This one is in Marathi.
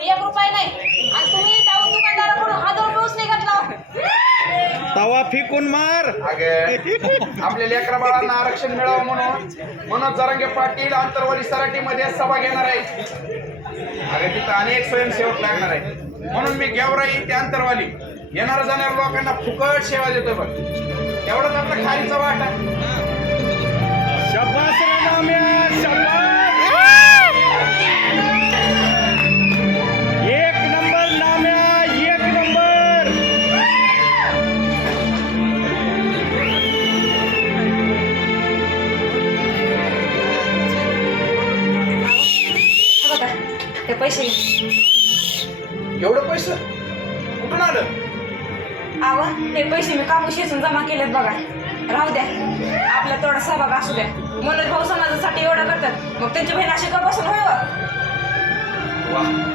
एक रुपया नाही. आणि तुम्ही त्या दुकानदाराकडून हजार रुपये उसने घेतला तवा फिकून मार. अगे आपल्या लेकरा बाळांना आरक्षण मिळावं म्हणून मनोज जरांगे पाटील आंतरवाली सराटीमध्ये सभा घेणार आहे अगे तिथं अनेक स्वयंसेवक लागणार आहे म्हणून मी गेवराई ते आंतरवाली येणाऱ्या जाणाऱ्या लोकांना फुकट सेवा देतोय बघ. एवढंच आपला खालीचा वाटा. पैसे? एवढं पैसे? कुठून आलं? आव ते पैसे मी कापूस शेचून जमा केलेत बघा. राहू द्या. आपला थोडा सहभाग असू द्या. मनोज भाऊ समाजासाठी एवढं करतात. मग त्यांची बहीण अशी का बसून होय? वा.